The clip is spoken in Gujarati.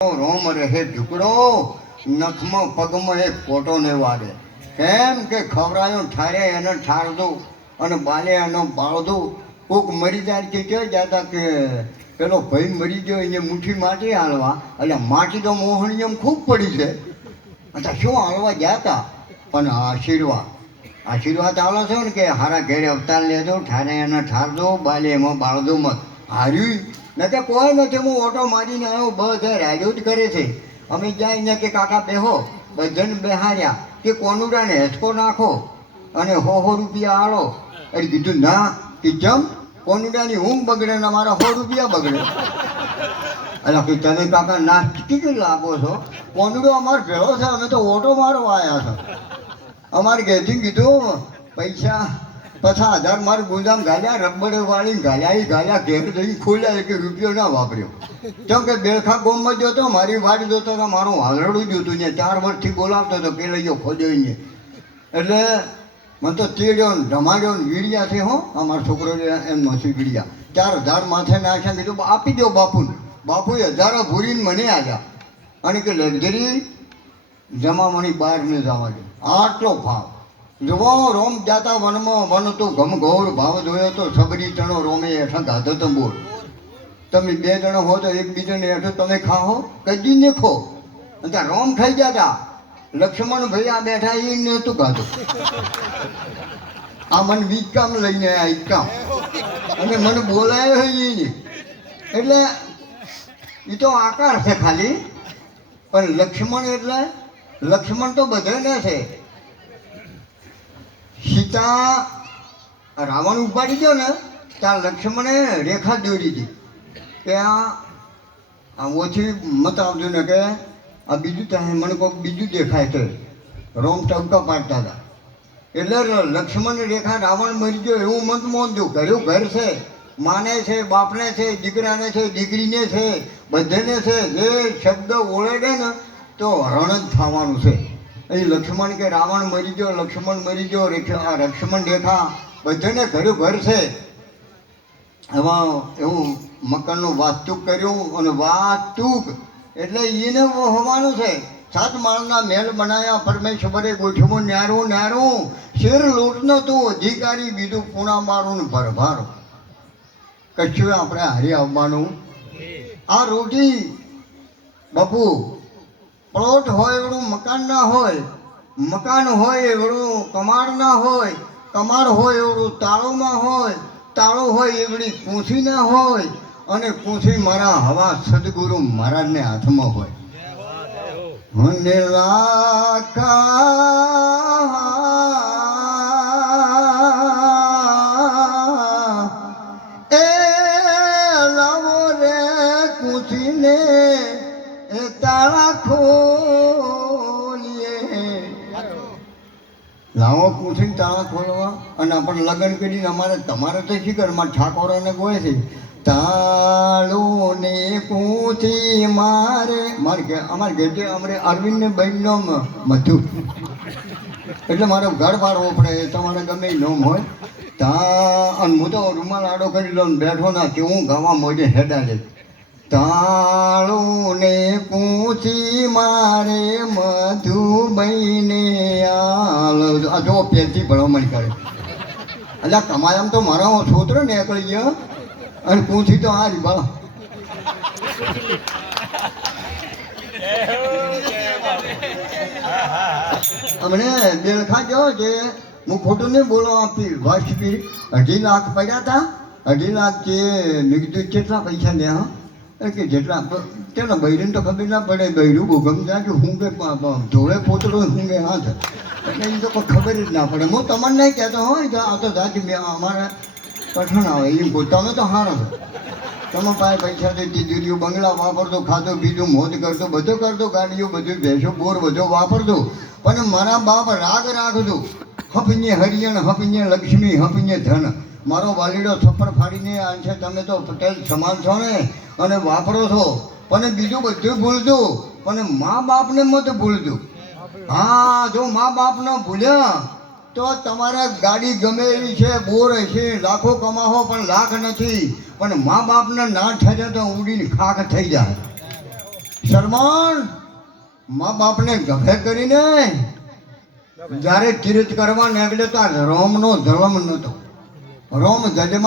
રોમ રહે ઢુકડો નખમાં પગમાં એક ફોટો ને વાડે કેમ કે ખવરાયો ઠારે એને ઠાર દઉં અને બાલે એનો બાળ દઉં કોક મરી જાય કે ક્યાં જતા કે પેલો ભાઈ મરી ગયો એને મુઠ્ઠી માટી હાલવા એટલે માટી તો મોહણી એમ ખૂબ પડી છે એટલે શું હાલવા જતા પણ આશીર્વાદ આલો છે ને કે હારા ઘેરે અવતાર લેજો ઠારે એને ઠાર દો બાલે એમાં બાળ દો મત હાર્યું ને કે કોઈ નથી હું ઓટો મારીને આવ્યો બધે રાજો જ કરે છે અમે જાય ને કે કાકા બેહો બધાને બેહાર્યા કે કોનુડાને હેચકો નાખો અને 100 રૂપિયા આલો એટલે કીધું ના કે જમ કોનુડાની ઊંઘ બગડે ને મારા 100 રૂપિયા બગડે એટલે કે તમે કાકા ના કેટલી લાગો છો કોનુડો અમારે ભેળો છે અમે તો ઓટો મારવા આવ્યા છો અમારે ઘેરથી કીધું પૈસા 50,000 મારે ગુંજામ ગાલ્યા રબડે વાળીને ગાલ્યા ઘેર જઈને ખોલ્યા કે રૂપિયો ના વાપર્યો કેમ કે બેલખા ગોમમાં જોતો મારી વાટ જોતો તો મારું હાલરડું જોતું ને 4 વર્ષથી બોલાવતો હતો પેલો ગયો ખોદ્યો ને એટલે મને તો તેડ્યો ને ધમાડ્યો ને વીડિયા છે હો અમારો છોકરો એમ નથી વીડિયા 4,000 માથે નાખ્યા કીધું આપી દો બાપુને બાપુએ 1000 ભૂરીને મને આવ્યા અને કે લક્ઝરી જમામણી બહાર ને જવા દે આટલો ભાવ જુઓ રોમ જાતા વનમાં વન તો ઘમઘોર ભાવ જોયો તો સબરી ચણો રોમે હેઠા ગાધો તો બોલ તમે 2 જણા હો તો એકબીજાને હેઠો તમે ખાઓ કદી ને ખો અને રોમ ખાઈ જતા લક્ષ્મણ ભાઈ આ બેઠા એ નહોતું ગાધો આ મને વીકામ લઈને આવ્યા ઈકામ અને મને બોલાયો એ નહીં એટલે એ તો આકાર છે ખાલી પણ લક્ષ્મણ તો બધાને છે સીતા રાવણ ઉપાડી ગયો ને ત્યાં લક્ષ્મણે રેખા દોરી હતી કે આ ઓછી મત આવજો ને કે આ બીજું ત્યાં મને કોઈક બીજું દેખાય છે રોમ ટબકા પાડતા હતા એટલે લક્ષ્મણ રેખા રાવણ મરી ગયો એવું મત મોંધ્યું ઘરું ઘર છે માને છે બાપને છે દીકરાને છે દીકરીને છે બધાને છે જે શબ્દ ઓળે ને તો હરણ જ થવાનું છે એ લક્ષ્મણ કે રાવણ મરી ગયો લક્ષ્મણ મરી ગયો લક્ષ્મણ રેખા બધાને ઘરું ઘર છે એમાં એવું મકાનનું વાસ્તુક કર્યું અને વાસ્તુક એટલે એને હોવાનું છે 7 માળના મહેલ બનાવ્યા પરમેશ્વરે ગોઠવું ન્યારું શેર લૂંટનો તું અધિકારી બીજું પૂણા મારું ને ભરભારો કશું આપણે હારી આવવાનું આ રોટી બાપુ પ્લોટ હોય એવડું મકાન ના હોય મકાન હોય એવડું કમાડ ના હોય કમાડ હોય એવડું તાળુમાં હોય તાળું હોય એવડી કૂંછી ના હોય અને કૂંછી મારા હવા સદગુરુ મહારાજને હાથમાં હોય મને લાખા એ લાવો રે કૂંચીને એ તાળા ખોલીએ લાવો કૂંચીને તાળા ખોલવા અને આપણે લગ્ન કરીને તમારે તો શીખરમાં ઠાકોરોને ગોય છે તાળું ને કૂંચી અમારે ઘેર અમારે અરવિંદને બહેનનો મધુ એટલે મારો ઘર પાડવો પડે તમારે ગમે નોમ હોય અને હું તો રૂમાલ આડો કરી લો બેઠો ના કે હું ગાવા મોજે હેડા લે તાળું ને કૂંચી મારે મધુબઈને આ જો પેલથી ભણવા કરે એટલે તમારે આમ તો મારા છોતરો નીકળી ગયો અને પૂછી તો આ રીબા અમને બેલખા જો છે હું ખોટું નહીં બોલો આપી વાસ્પી 2.5 લાખ પડ્યા હતા 2.5 લાખ જે મેં કીધું કેટલા પૈસા લે હા કે જેટલા ચાલો બૈરીને તો ખબર ના પડે બૈરું ભૂગમ જાય કે હું કે ધોળે પોતળો હું કે હાથ એટલે એ તો કોઈ ખબર જ ના પડે હું તમને નહીં કહેતો હોય કે આ તો જાતિ અમારે કઠણ આવે એમ તમે તો હારો છો તમે પાસે પૈસાથી તિજોરીઓ બંગલા વાપરતો ખાતો પીધું મોજ કરતો બધો કરતો ગાડીઓ બધું ભેંસો બોર બધો વાપરતો પણ મારા બાપ રાગ રાખજો હપીને હરિયણ હપીને લક્ષ્મી હપીને ધન મારો વાલીડો થપ્પડ ફાડીને આનશે તમે તો પટેલ સમાન છો ને અને વાપરો છો પણ બીજું બધું ભૂલજો પણ મા બાપને મત ભૂલજો હા જો મા બાપને ભૂલ્યા તો તમારે ગાડી ગમે એવી છે બોર છે લાખો કમાવો પણ લાખ નથી પણ મા બાપને ના ઠરે તો ઉડીને ખાખ થઈ જાય સલમાન મા બાપને ગભે કરીને જ્યારે તીર્થ કરવા નીકળે તો રોમનો જન્મ નહોતો. રોમ જજમાન